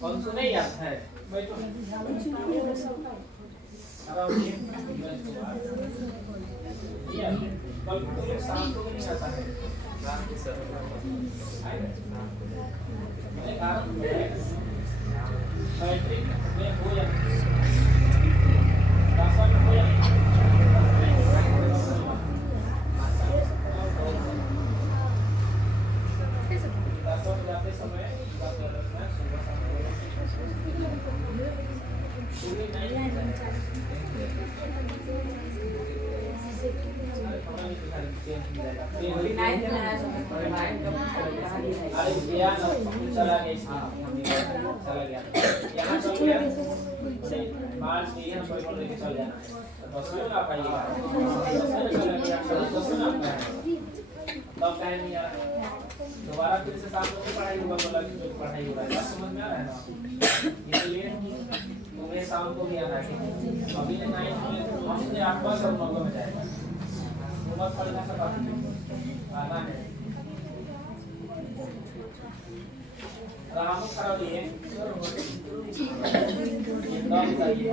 कौन सा नहीं आता है बैठो अब ये कल को शाम को नहीं आता है शाम के सर मैंने कहा बैटरी में हो या रास्ता में हो या रास्ता में जाते समय बात कर रहा है पूरी नहीं चला गया यहाँ चल गया मार्च के यहाँ कोई लेके चल जाना बस में ना पाइएगा तब टाइम नहीं आ दोबारा फिर से साथ में पढ़ाई होगा बोला कि पढ़ाई होगा बात समझ में आ रहा है ना इसलिए तुम्हें शाम को भी आना है अभी नाइट में हमने आपका सब मौका में जाएगा उम्र पढ़ना सब आना है राम खराब है एकदम सही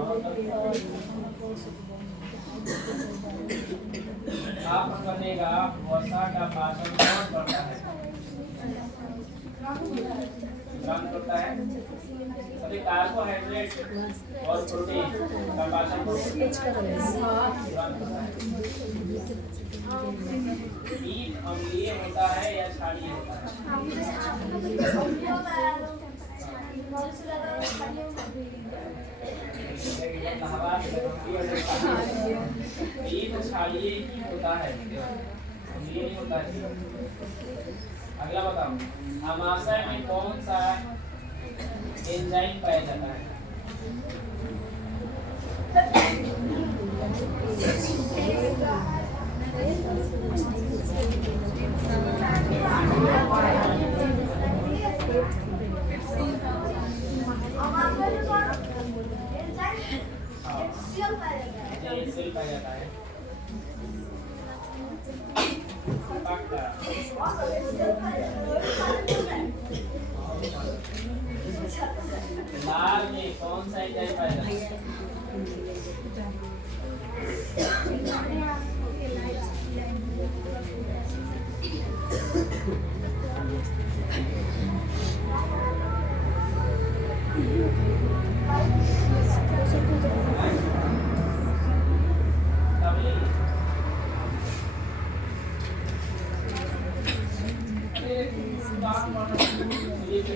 आप बनेगा वर्षा का पाचन कौन करता है कौन करता है सभी कार्बोहाइड्रेट और प्रोटीन का पाचन मीठ अम्लीय होता है या क्षारीय होता है मीठ क्षारीय ही होता है अम्लीय नहीं होता है अगला बताओ आमाशय में कौन सा एंजाइम पाया जाता है सेल पाया जाता है लाल में कौन सा एंजाइम पाया जाता है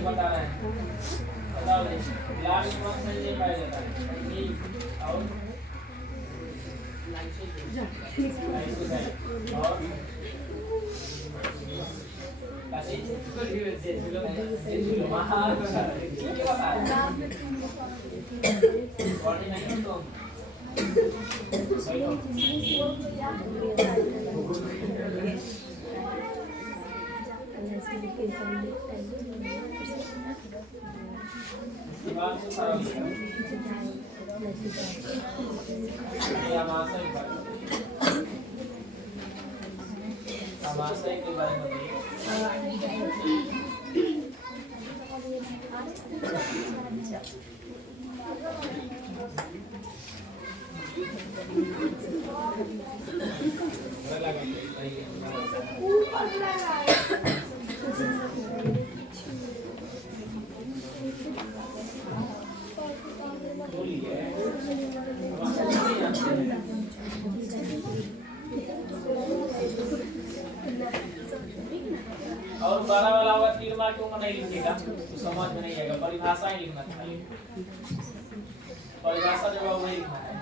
बता रहे हैं बताओ लाल में कौन सा एंजाइम पाया जाता है और आमाशय के बारे में और 12 वाला होगा 3 मार्क को नहीं लिखिएगा तो समझ में नहीं आएगा परिभाषा ही लिखना है परिभाषा जो है वही लिखना है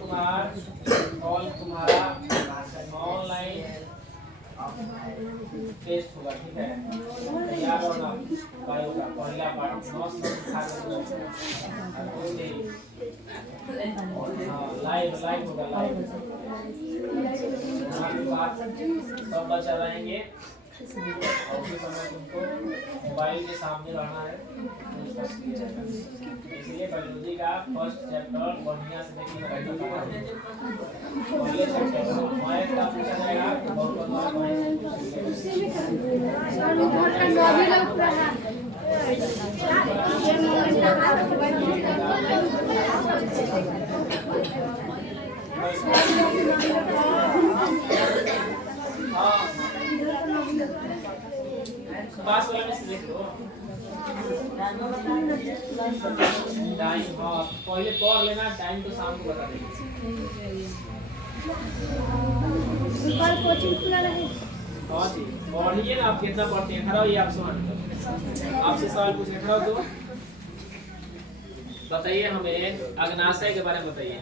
कुमार कॉल तुम्हारा ऑनलाइन टेस्ट होगा, ठीक है। तैयार हो ना बायो का पहला पार्ट 9 से लाइव होगा लाइव। सब बच्चा रहेंगे और उसी समय तुमको मोबाइल के सामने रहना है, इसलिए बायोलॉजी का फर्स्ट चैप्टर बढ़िया से देखिएगा। पहले चैप्टर मैथ का पूछा जाएगा तो बहुत पास वाला में से देख लो टाइम। हाँ पहले पढ़ लेना, टाइम तो शाम को बता देंगे। हाँ जी पढ़िए ना, आप कितना पढ़ते हैं। खड़ा होइए आप सवाल, आपसे सवाल पूछने खड़ा हो तो बताइए हमें अग्नाशय के बारे में बताइए।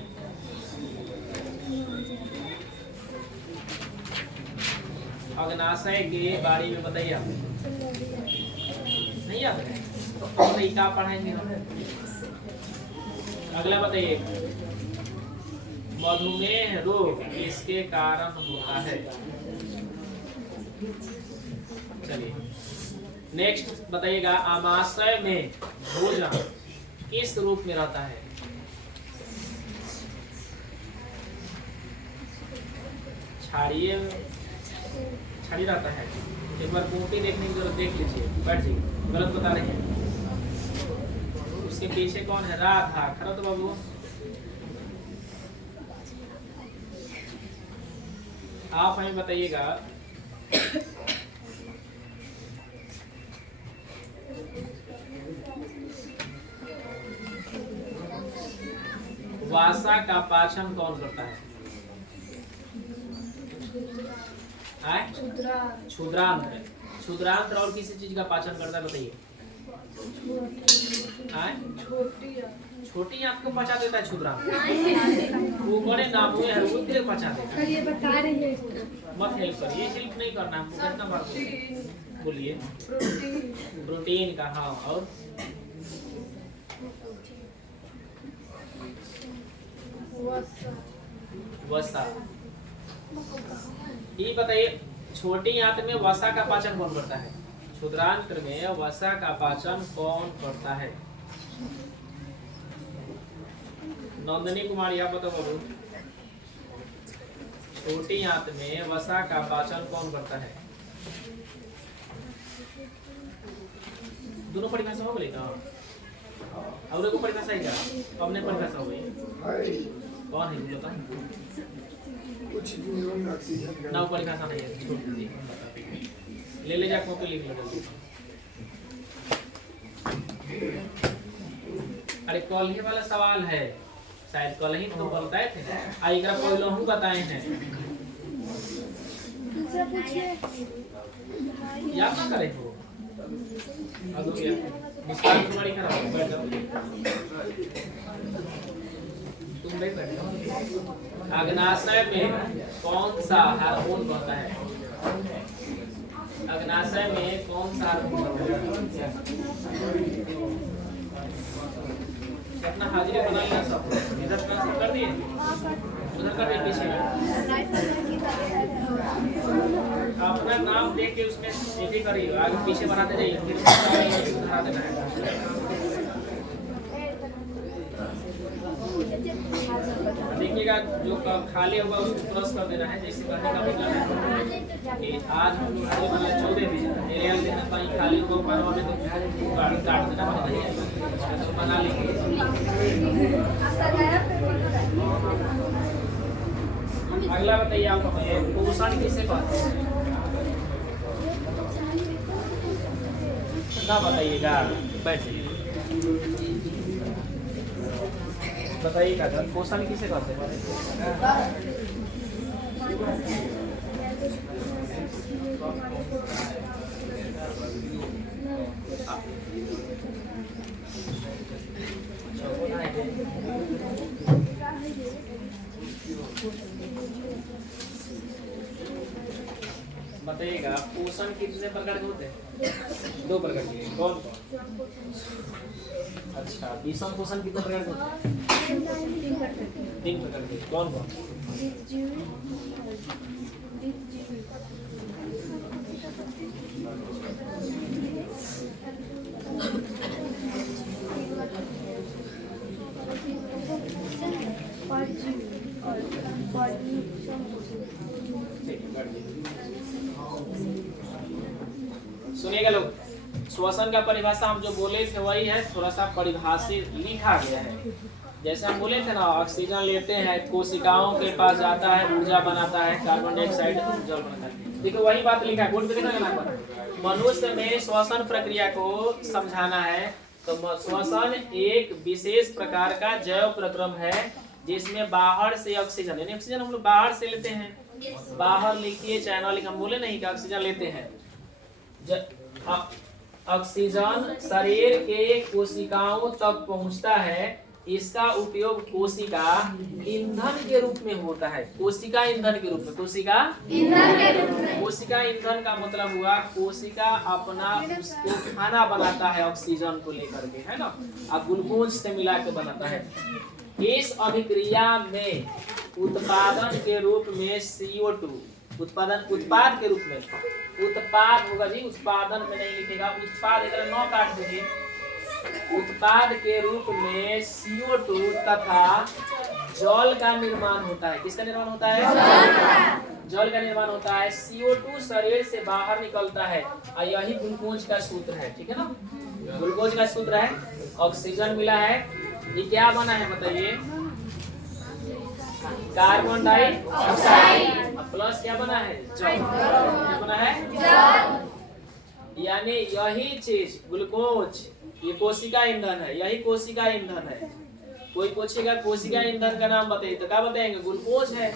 अग्नाशय के बारे में बताइए। आप नहीं याद है तो क्या पढ़ाएंगे हम। अगला बताइए मधुमेह रोग किसके कारण होता है। चलिए नेक्स्ट बताइएगा आमाशय में भोजन किस रूप में रहता है। क्षारीय रहता है। एक बार पंक्ति देखने की जरूरत, देख लीजिए, बैठ जाइए, गलत बता रहे हैं। उसके पीछे कौन है, राधा। खड़ा तो बाबू, आप हमें बताइएगा वासा का पाचन कौन करता है। क्षुद्रांत्र। क्षुद्रांत्र और किसी चीज का पाचन करता है बताइए। छोटी आंत को पचा देता है क्षुद्रांत्र। वो बड़े नाम हुए हैं वो तेरे पचा देता है। मत हेल्प करिए, हेल्प नहीं करना हमको, कितना बार बोलिए। प्रोटीन का। हाँ और वसा। ये बताइए छोटी आंत में वसा का पाचन कौन करता है। क्षुद्रांत्र में वसा का पाचन कौन करता है। नंदनी कुमारी आप बताओ बाबू, छोटी आंत में वसा का पाचन कौन करता है। दोनों परिभाषा हो गई ना, और को परिभाषा है क्या, अपने परिभाषा हो गई। कौन है बोलो तो कुछ ना परिभाषा नहीं है, छोड़ दीजिए। ले जा कॉपी लिख लो जल्दी। अरे कल ही वाला सवाल है, शायद कल ही तो बताए थे। आई एकरा पहले हम बताए हैं, याद ना करे हो। अब गया मुस्कान तुम्हारी खराब, बैठ जाओ तुम, देख बैठो। अग्नाशय में कौन सा हार्मोन बनता है। अग्नाशय में कौन सा हार्मोन बनता है। अपना हाजिरी बना लिया सब, इधर ट्रांसफर कर दिए, उधर कर दिए पीछे। अपना नाम देख के उसमें एंट्री करिए, आगे पीछे बनाते जाइए, फिर सुधार देना है। देखिएगा जो खाली होगा उसको क्रॉस कर देना है। जैसे कहने का मतलब है कि आज हम लोग 14 दिन एरियल देना पाई खाली होगा पारवा में, तो गाड़ी काट देना पड़ेगा, तो बना लेंगे। अगला बताइए आप पोषण किसे कहते हैं ना, बताइएगा, बैठिए बताइएगा। पोषण किसे कहते हैं। बताइए सुनेगा, पोषण कितने प्रकार के होते हैं? 2 प्रकार के। कौन कौन? अच्छा, विषम पोषण कितने प्रकार के होते हैं? 3 प्रकार के। कौन कौन? सुनिएगा लोग, श्वसन का परिभाषा हम जो बोले थे वही है, थोड़ा सा परिभाषित लिखा गया है। जैसे हम बोले थे ना, ऑक्सीजन लेते हैं, कोशिकाओं के पास जाता है, ऊर्जा बनाता है, कार्बन डाइऑक्साइड जल बनाता है। देखो वही बात लिखा है, बोर्ड पे देखा ना। मनुष्य में श्वसन प्रक्रिया को समझाना है तो श्वसन एक विशेष प्रकार का जैव प्रक्रम है जिसमें बाहर से ऑक्सीजन, यानी ऑक्सीजन हम लोग बाहर से लेते हैं, बाहर लिखिए चाइना लिखिए, हम बोले नहीं कि ऑक्सीजन लेते हैं। ऑक्सीजन शरीर के कोशिकाओं तक पहुंचता है, इसका उपयोग कोशिका ईंधन के रूप में होता है। कोशिका ईंधन के रूप में, कोशिका ईंधन के रूप में, कोशिका ईंधन का मतलब हुआ कोशिका अपना उसको खाना बनाता है ऑक्सीजन को लेकर के, है ना, और ग्लूकोज से मिला के बनाता है। इस अभिक्रिया में उत्पादन के रूप में CO2, उत्पाद के रूप में, उत्पाद होगा जी, उत्पादन में नहीं लिखेगा, उत्पाद इधर 9 काट दीजिए। उत्पाद के रूप में CO2 तथा जल का निर्माण होता है। किसका निर्माण होता है? जल का निर्माण होता है। CO2 शरीर से बाहर निकलता है और यही ग्लूकोज का सूत्र है, ठीक है ना, ग्लूकोज का सूत्र है। ऑक्सीजन मिला है, ये क्या बना है बताइए? कार्बन डाइऑक्साइड प्लस क्या बना है? जल। क्या बना है? जल। यानी यही चीज ग्लूकोज, ये कोशिका ईंधन है, यही कोशिका ईंधन है। कोई पूछेगा कोशिका ईंधन का नाम बताइए तो क्या बताएंगे? ग्लूकोज है।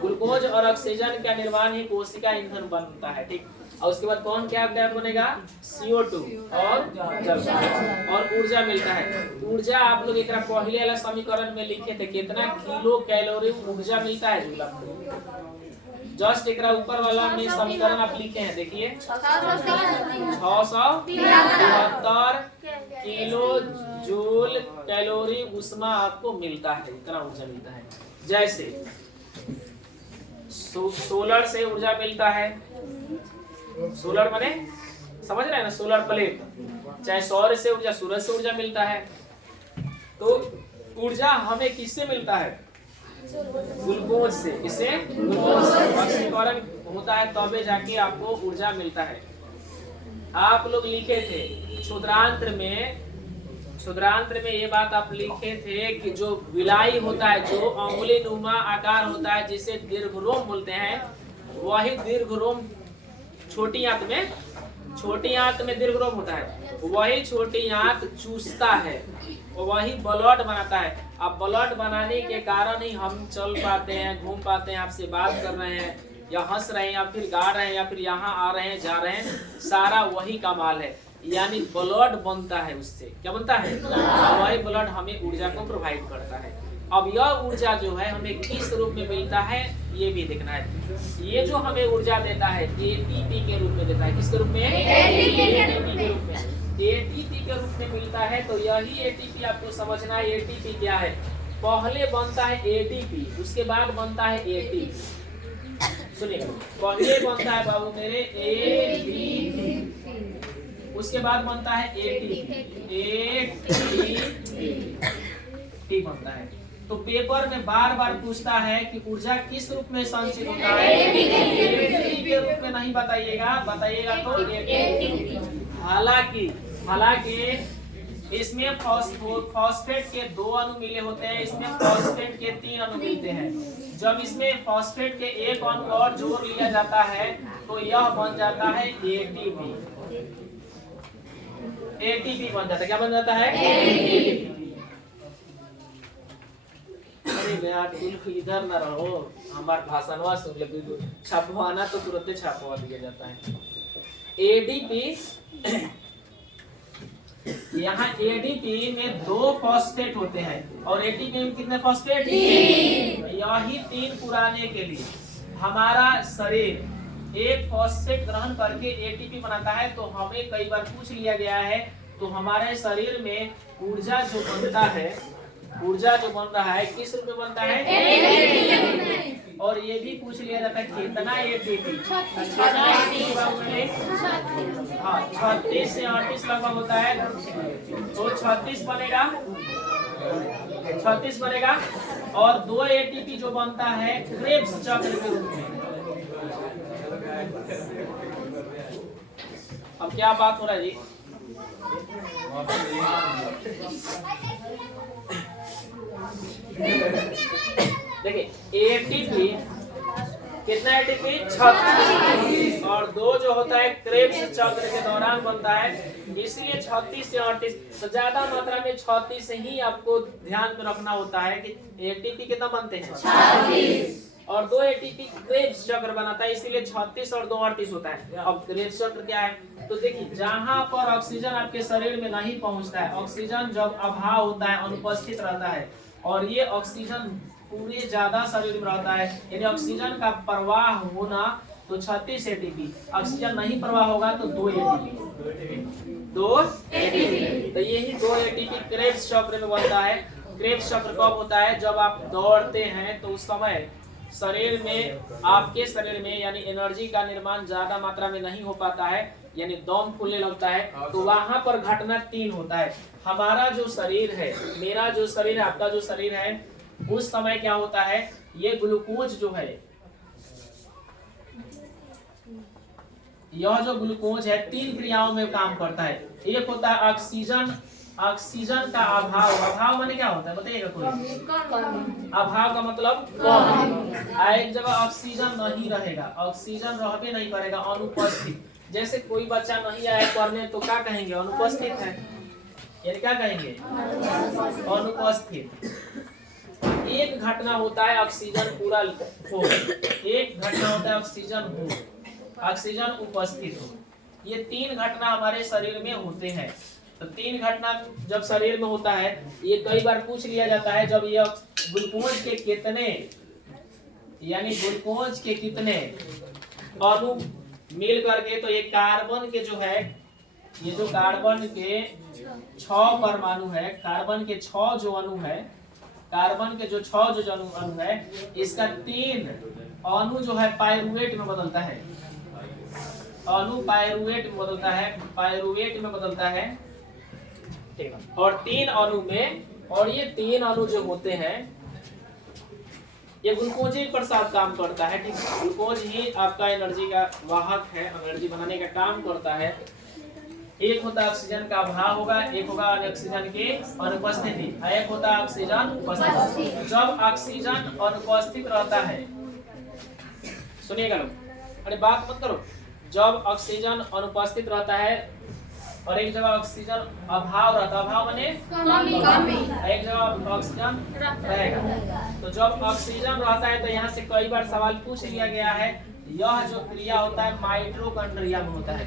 ग्लूकोज और ऑक्सीजन का निर्माण ही कोशिका ईंधन बनता है, ठीक। और उसके बाद कौन क्या गैस बनेगा? CO2 और जल और ऊर्जा मिलता है। ऊर्जा आप लोग एक पहले वाला समीकरण में लिखे थे, कितना किलो कैलोरी ऊर्जा मिलता है जूल आपको। जस्ट एक ऊपर वाला में समीकरण आप लिखे हैं, देखिए 673 किलो जूल कैलोरी ऊष्मा आपको मिलता है, इतना ऊर्जा मिलता है। जैसे सोलर से ऊर्जा मिलता है, सोलर माने समझ रहे हैं ना, सोलर प्लेट, चाहे सौर से ऊर्जा, सूरज से ऊर्जा मिलता है। तो ऊर्जा हमें किससे मिलता है? ग्लूकोज से। किससे? ग्लूकोज से। ऑक्सीकरण होता है तबे जाके आपको ऊर्जा मिलता है। आप लोग लिखे थे क्षुद्रांत्र में ये बात आप लिखे थे कि जो विलाई होता है, जो अंगुली नुमा आकार होता है जिसे दीर्घरोम बोलते हैं, वही दीर्घरोम छोटी आंत में दीर्घरोम होता है, वही छोटी आंत चूसता है, वही ब्लड बनाता है। अब ब्लड बनाने के कारण ही हम चल पाते हैं, घूम पाते हैं, आपसे बात कर रहे हैं, या हंस रहे हैं, या फिर गा रहे हैं, या फिर यहाँ आ रहे हैं, जा रहे हैं, सारा वही कमाल है। यानी ब्लड बनता है उससे। क्या बनता है? वही ब्लड हमें ऊर्जा को प्रोवाइड करता है। अब यह ऊर्जा जो है हमें किस रूप में मिलता है ये भी देखना है। ये जो हमें ऊर्जा देता है ATP के रूप में देता है। किसके रूप में? ATP के रूप में। ATP के रूप में मिलता है। तो यही ATP आपको समझना है। ATP क्या है? पहले बनता है ADP, उसके बाद बनता है ATP। सुनिए, पहले बनता है बाबू मेरे ADP, उसके बाद बनता है ATP बनता है। तो पेपर में बार बार पूछता है कि ऊर्जा किस रूप में संचित होता है? ATP के रूप में नहीं बताइएगा, बताइएगा तो ATP। हालांकि इसमें फॉस्फेट के 2 अणु मिले होते हैं, इसमें फॉस्फेट के 3 अणु मिलते हैं। जब इसमें फॉस्फेट के 1 अणु और जोड़ लिया जाता है तो यह बन जाता है ATP। ATP बन जाता है। क्या बन जाता है? ATP। अरे यार तुम इधर ना रहो, हमारा भाषणवा सुन ले, छपवाना तो तुरंत छपवा दिया जाता है। ADP यहाँ ADP में 2 फॉस्फेट होते हैं और ATP में कितने फॉस्फेट? 3। यही 3 पुराने के लिए हमारा शरीर एक फॉस्फेट ग्रहण करके एटीपी बनाता है। तो हमें कई बार पूछ लिया गया है, तो हमारे शरीर में ऊर्जा जो बनता है, ऊर्जा जो बन रहा है किस रूप में बनता है? और ये भी पूछ लिया जाता है कितना एटीपी? 36 से 38 लगभग होता है। तो 36 बनेगा, 36 बनेगा। और 2 एटीपी जो बनता है क्रेब्स चक्र के रूप में। अब क्या बात हो रहा है जी? देखिए एटीपी कितना? एटीपी 36 और 2 जो होता है क्रेब्स चक्र के दौरान बनता है, इसलिए 36 से 38। तो ज्यादा मात्रा में 36 ही आपको ध्यान में रखना होता है कि एटीपी कितना बनते हैं? 36 और 2 एटीपी क्रेब्स चक्र बनाता है, इसीलिए 36 और 2 38 होता है। अब क्रेब्स चक्र क्या है? तो देखिए जहां पर ऑक्सीजन आपके शरीर में नहीं पहुंचता है, ऑक्सीजन जब अभाव होता है, अनुपस्थित रहता है, और ये ऑक्सीजन पूरे ज्यादा शरीर में रहता है, यानी ऑक्सीजन का प्रवाह होना, तो 36 एटीपी। ऑक्सीजन नहीं प्रवाह होगा तो 2 एटीपी। तो यही 2 एटीपी क्रेब्स चक्र में बनता है। क्रेब्स चक्र कब होता है? जब आप दौड़ते हैं तो उस समय शरीर में, आपके शरीर में यानी एनर्जी का निर्माण ज्यादा मात्रा में नहीं हो पाता है, यानी दम फूलने लगता है। तो वहां पर घटना 3 होता है। हमारा जो शरीर है, मेरा जो शरीर है, आपका जो शरीर है, उस समय क्या होता है? ये ग्लूकोज जो है, यह जो ग्लूकोज है 3 क्रियाओं में काम करता है। एक होता है ऑक्सीजन, ऑक्सीजन का अभाव। अभाव माने क्या होता है बताइएगा कोई? अभाव का मतलब कम। एक जगह ऑक्सीजन नहीं रहेगा, ऑक्सीजन रहबे नहीं करेगा, अनुपस्थित। जैसे कोई बच्चा नहीं आया पढ़ने तो क्या कहेंगे? अनुपस्थित है, यानी क्या कहेंगे? अनुपस्थित। एक घटना होता है ऑक्सीजन पूरा हो, एक घटना होता है ऑक्सीजन हो, ऑक्सीजन उपस्थित हो। ये 3 घटना हमारे शरीर में होते हैं। तो 3 घटना जब शरीर में होता है, ये कई बार पूछ लिया जाता है, जब ये ग्लूकोज के कितने, यानी ग्लूकोज के कितने अणु मिल करके, तो ये कार्बन के जो है, ये जो कार्बन के 6 परमाणु है, कार्बन के 6 जो अणु है, कार्बन के जो 6 जो अणु है, इसका 3 अणु जो है पाइरुवेट में बदलता है। अणु पाइरुवेट में बदलता है, पाइरुवेट में बदलता है। और 3 अणु में, और ये 3 अणु जो होते हैं, ये ग्लूकोज ही पर साथ काम करता है। ठीक, ग्लूकोज ही आपका एनर्जी का वाहक है, एनर्जी बनाने का काम करता है। एक होता है ऑक्सीजन का अभाव होगा, एक होगा ऑक्सीजन की अनुपस्थिति, एक होता है ऑक्सीजन उपस्थित। जब ऑक्सीजन अनुपस्थित रहता है, सुनिएगा लोग, अरे बात मत करो। जब ऑक्सीजन अनुपस्थित रहता है और एक जगह ऑक्सीजन अभाव रहता है, अभाव माने एक जगह ऑक्सीजन रहेगा। तो जब ऑक्सीजन रहता है, तो यहाँ से कई बार सवाल पूछ लिया गया है, यह जो क्रिया होता है माइटोकॉन्ड्रिया में होता है।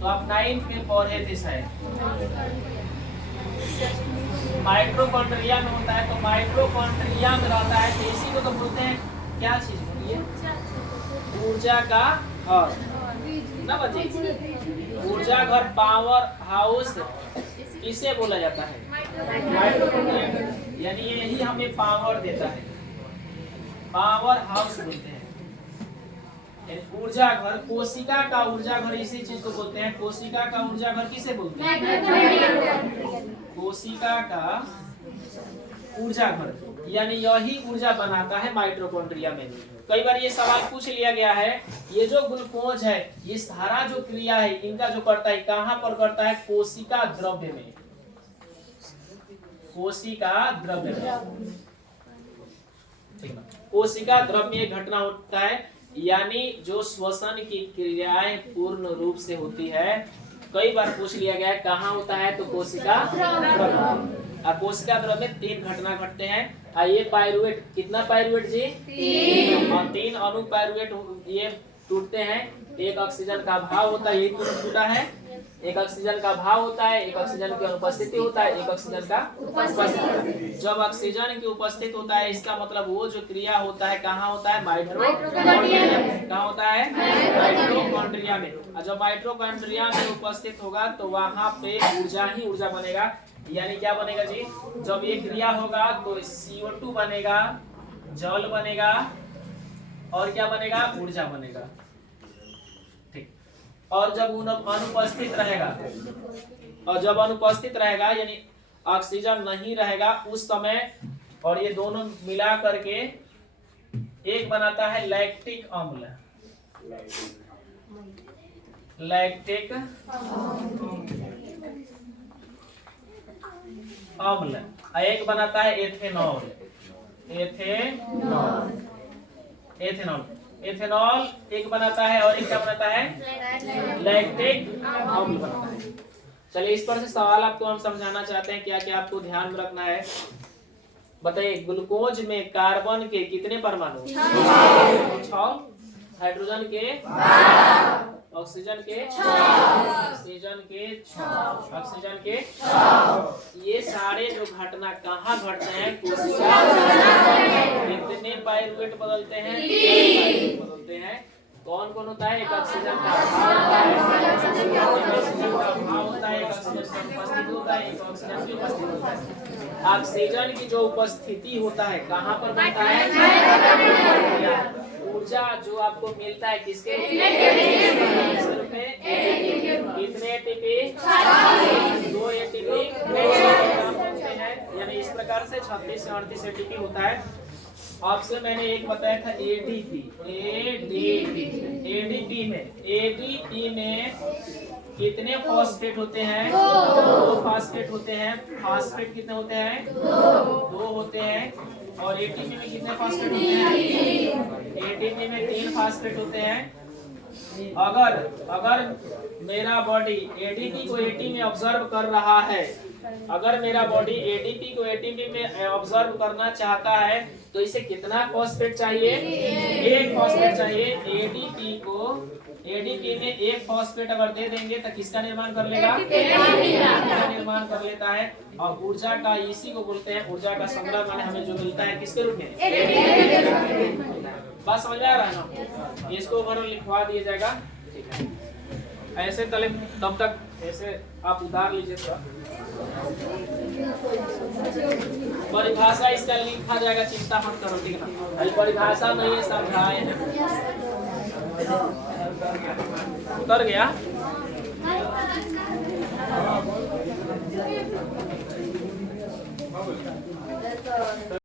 तो आप 9th में पढ़े थे शायद, माइटोकॉन्ड्रिया में होता है। तो माइटोकॉन्ड्रिया में रहता है, तो इसी को तो बोलते हैं क्या चीज बोलिए? ऊर्जा का घर ना बच्चे, ऊर्जा घर, पावर हाउस, इसे बोला जाता है माइटोकॉन्ड्रिया। यानी यही हमें पावर देता है, पावर हाउस बोलते हैं। ऊर्जा घर, कोशिका का ऊर्जा घर इसी चीज को बोलते हैं। कोशिका का ऊर्जा घर किसे बोलते हैं? कोशिका का ऊर्जा घर, यानी यही ऊर्जा बनाता है माइटोकॉन्ड्रिया में। कई बार ये सवाल पूछ लिया गया है, ये जो ग्लूकोज है, ये सारा जो क्रिया है इनका जो करता है, कहाँ पर करता है? कोशिका द्रव्य में, कोशिका द्रव्य में। कोशिका द्रव्य में घटना होता है, यानी जो श्वसन की क्रियाएं पूर्ण रूप से होती है। कई बार पूछ लिया गया है कहाँ होता है? तो कोशिका द्रव्य। और कोशिका द्रव्य में 3 घटना घटते हैं। ये पाइरुवेट, कितना पाइरुवेट जी? 3। और 3 अणु पाइरुवेट ये टूटते हैं। एक ऑक्सीजन का अभाव होता है, यही टूटा है। एक ऑक्सीजन का अभाव होता है, एक ऑक्सीजन की अनुपस्थिति होता है, एक ऑक्सीजन का उपस्थिति। जब ऑक्सीजन की उपस्थित होता है इसका मतलब वो जो क्रिया होता है कहाँ होता है? माइटोकॉन्ड्रिया में। कहाँ होता है? माइटोकॉन्ड्रिया में। और जब माइटोकॉन्ड्रिया में उपस्थित होगा तो वहां पे ऊर्जा ही ऊर्जा बनेगा। यानी क्या बनेगा जी? जब ये क्रिया होगा तो CO2 बनेगा, जल बनेगा और क्या बनेगा? ऊर्जा बनेगा। ठीक। और जब अनुपस्थित रहेगा, और जब अनुपस्थित रहेगा यानी ऑक्सीजन नहीं रहेगा उस समय, और ये दोनों मिला करके एक बनाता है लैक्टिक अम्ल। लैक्टिक अम्ल। एक बनाता है एथेनॉल। एथेनॉल एक बनाता है और एक क्या बनाता है? लैक्टिक अम्ल बनाता है। चलिए इस पर से सवाल आपको हम समझाना चाहते हैं, क्या क्या आपको ध्यान में रखना है बताइए। ग्लूकोज में कार्बन के कितने परमाणु? 6। हाइड्रोजन के 12, ऑक्सीजन के 6, ऑक्सीजन के 6, ऑक्सीजन के 6। ये सारे जो घटना कहाँ घटते हैं? कोशिका। कितने पाइरुवेट बदलते हैं? 3 बदलते हैं। कौन कौन होता है? एक ऑक्सीजन का अभाव होता है, एक ऑक्सीजन का अभाव होता है, एक ऑक्सीजन का उपस्थिति होता है, एक ऑक्सीजन की उपस्थिति होता है। ऑक्सीजन की जो उपस्थिति होता है कहाँ पर बनता है? ऊर्जा जो आपको मिलता है किसके रूप में? कितने ATP? 2 ATP बनते हैं। यानी इस प्रकार से 36 से 38 ATP होता है। आपसे मैंने एक बताया था ADP में कितने फॉस्फेट होते हैं? 2 फॉस्फेट होते हैं। फॉस्फेट कितने होते हैं? 2 होते हैं। और ATP में कितने फॉस्फेट होते हैं? ATP में 3 फॉस्फेट होते हैं। अगर मेरा बॉडी ADP को AT में ऑब्जर्व कर रहा है, अगर मेरा बॉडी ADP को ATP में ऑब्जर्व करना चाहता है तो इसे कितना फॉस्फेट चाहिए? 1 फॉस्फेट चाहिए। ADP में 1 फॉस्फेट अगर दे देंगे तो किसका निर्माण कर लेगा? निर्माण कर लेता है। और ऊर्जा का इसी को बोलते हैं, ऊर्जा का संग्रह माने हमें जो मिलता है किसके रूप में? बात समझ में आ रहा है ना? इसको ओवरऑल लिखवा दिया जाएगा। ठीक है, ऐसे तब तक ऐसे आप उतार लीजिए सर। परिभाषा इसका लिखा जाएगा, चिंता मत करो। ठीक है ना? अभी परिभाषा नहीं है, समझाए हैं। उतर गया।